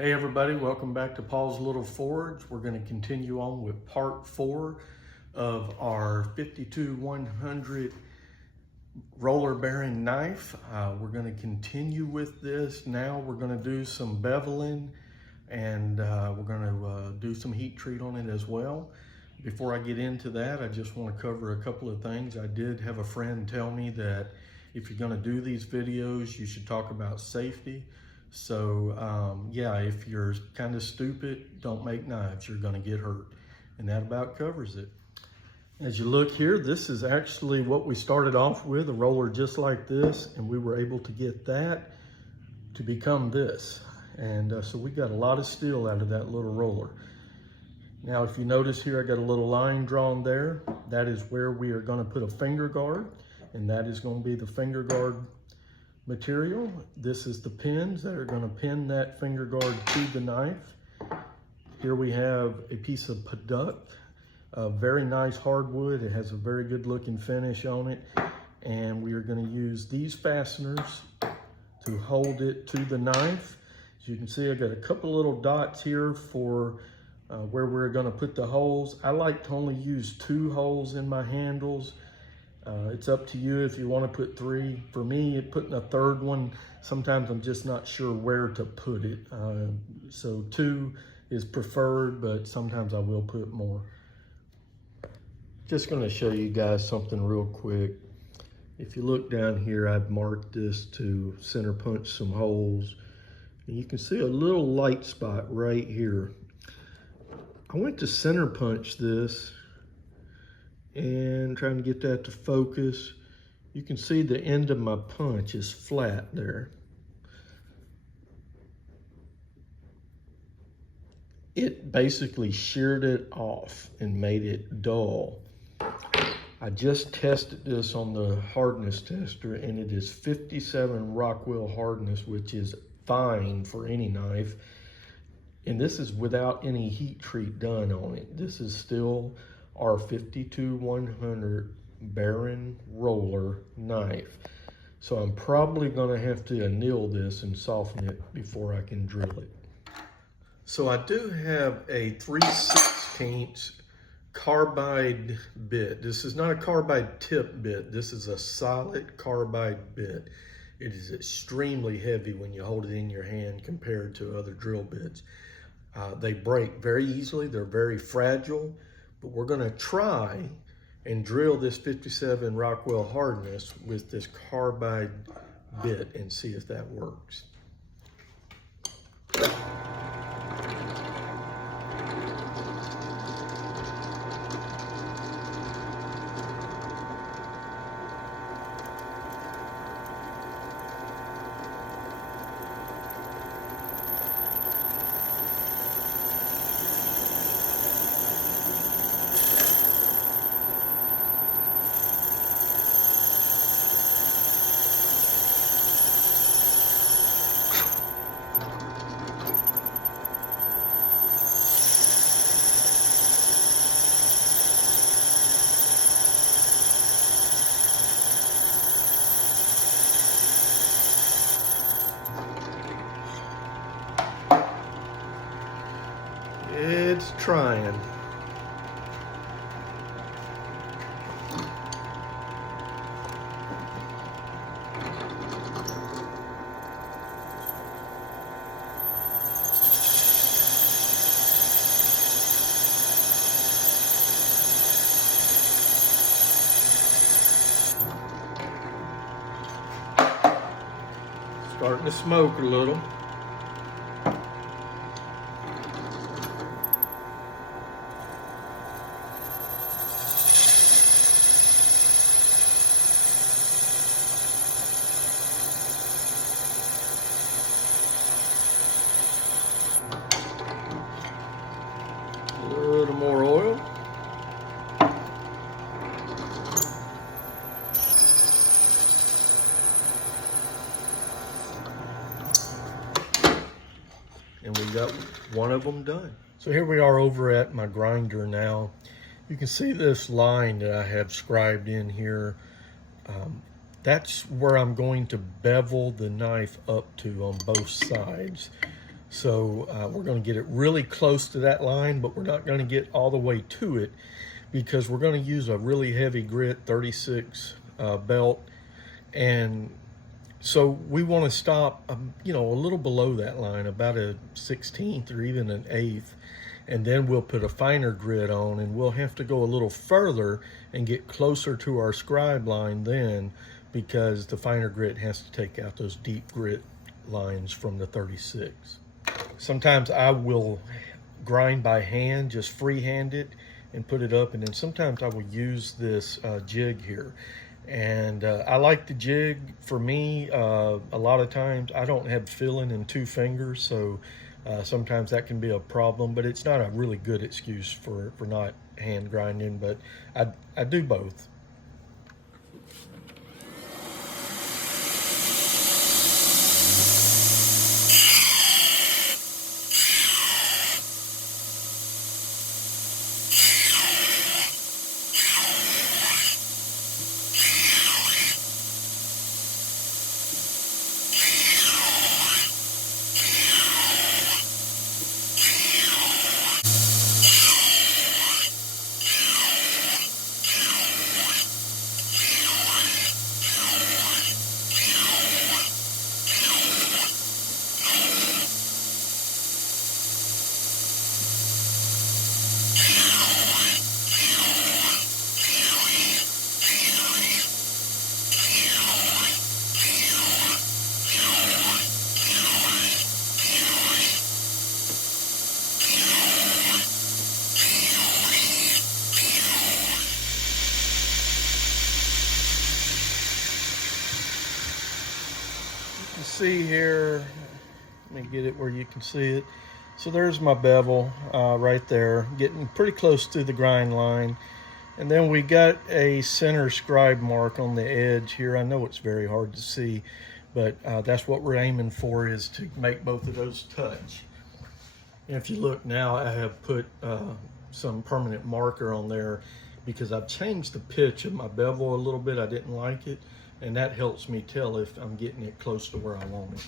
Hey everybody, welcome back to Paul's Little Forge. We're going to continue on with part 4 of our 52-100 roller bearing knife. We're going to continue with this. Now we're going to do some beveling and we're going to do some heat treat on it as well. Before I get into that, I just want to cover a couple of things. I did have a friend tell me that if you're going to do these videos, you should talk about safety. So yeah, if you're kind of stupid, don't make knives, you're gonna get hurt. And that about covers it. As you look here, this is actually what we started off with, a roller just like this, and we were able to get that to become this. And so we got a lot of steel out of that little roller. Now, if you notice here, I got a little line drawn there. That is where we are gonna put a finger guard, and that is gonna be the finger guard material. This is the pins that are going to pin that finger guard to the knife. Here we have a piece of Padauk, a very nice hardwood. It has a very good looking finish on it. And we are going to use these fasteners to hold it to the knife. As you can see, I got a couple little dots here for where we're going to put the holes. I like to only use 2 holes in my handles. It's up to you if you want to put 3. For me, putting a 3rd one, sometimes I'm just not sure where to put it. So 2 is preferred, but sometimes I will put more. Just going to show you guys something real quick. If you look down here, I've marked this to center punch some holes. And you can see a little light spot right here. I went to center punch this and trying to get that to focus. You can see the end of my punch is flat there. It basically sheared it off and made it dull. I just tested this on the hardness tester and it is 57 Rockwell hardness, which is fine for any knife. And this is without any heat treat done on it. This is still our 52-100 Baron roller knife. So I'm probably gonna have to anneal this and soften it before I can drill it. So I do have a 3/16 carbide bit. This is not a carbide tip bit. This is a solid carbide bit. It is extremely heavy when you hold it in your hand compared to other drill bits. They break very easily. They're very fragile. But we're going to try and drill this 57 Rockwell hardness with this carbide bit and see if that works. It's trying. Starting to smoke a little. A little more oil. And we got one of them done. So here we are over at my grinder now. You can see this line that I have scribed in here. That's where I'm going to bevel the knife up to on both sides. So we're going to get it really close to that line, but we're not going to get all the way to it because we're going to use a really heavy grit 36 belt. And so we want to stop, a little below that line, about a 16th or even an 1/8. And then we'll put a finer grit on, and we'll have to go a little further and get closer to our scribe line then, because the finer grit has to take out those deep grit lines from the 36. Sometimes I will grind by hand, just freehand it and put it up, and then sometimes I will use this jig here. And I like the jig. For me, a lot of times I don't have filling in 2 fingers, so sometimes that can be a problem, but it's not a really good excuse for not hand grinding, but I do both. See here, let me get it where you can see it. So there's my bevel right there, getting pretty close to the grind line. And then we got a center scribe mark on the edge here. I know it's very hard to see, but that's what we're aiming for, is to make both of those touch. And if you look now, I have put some permanent marker on there because I've changed the pitch of my bevel a little bit. I didn't like it, and that helps me tell if I'm getting it close to where I want it.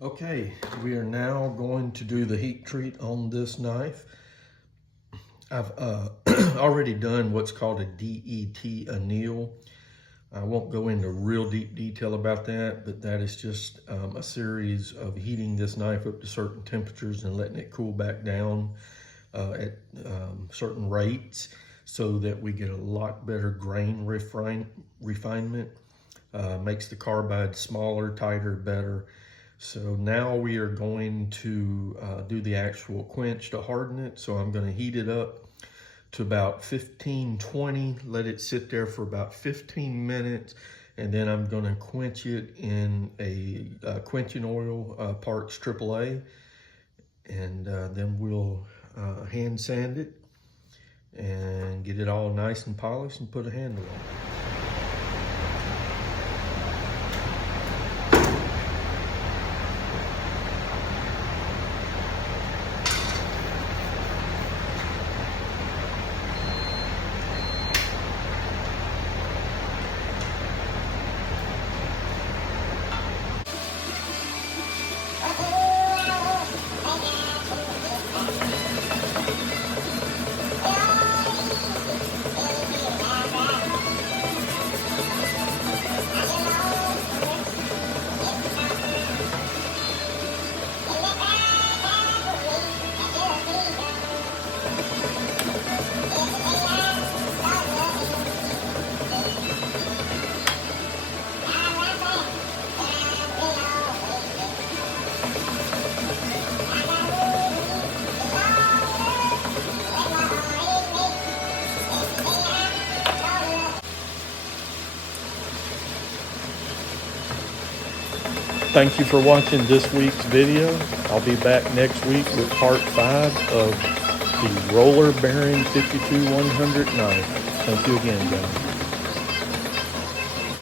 Okay, we are now going to do the heat treat on this knife. I've already done what's called a DET anneal. I won't go into real deep detail about that, but that is just a series of heating this knife up to certain temperatures and letting it cool back down at certain rates so that we get a lot better grain refinement. Makes the carbide smaller, tighter, better. So now we are going to do the actual quench to harden it. So I'm going to heat it up to about 15-20, let it sit there for about 15 minutes, and then I'm going to quench it in a quenching oil, Parks AAA, and then we'll hand sand it and get it all nice and polished and put a handle on it. Thank you for watching this week's video. I'll be back next week with part 5 of the roller bearing 52-100 knife. Thank you again, guys.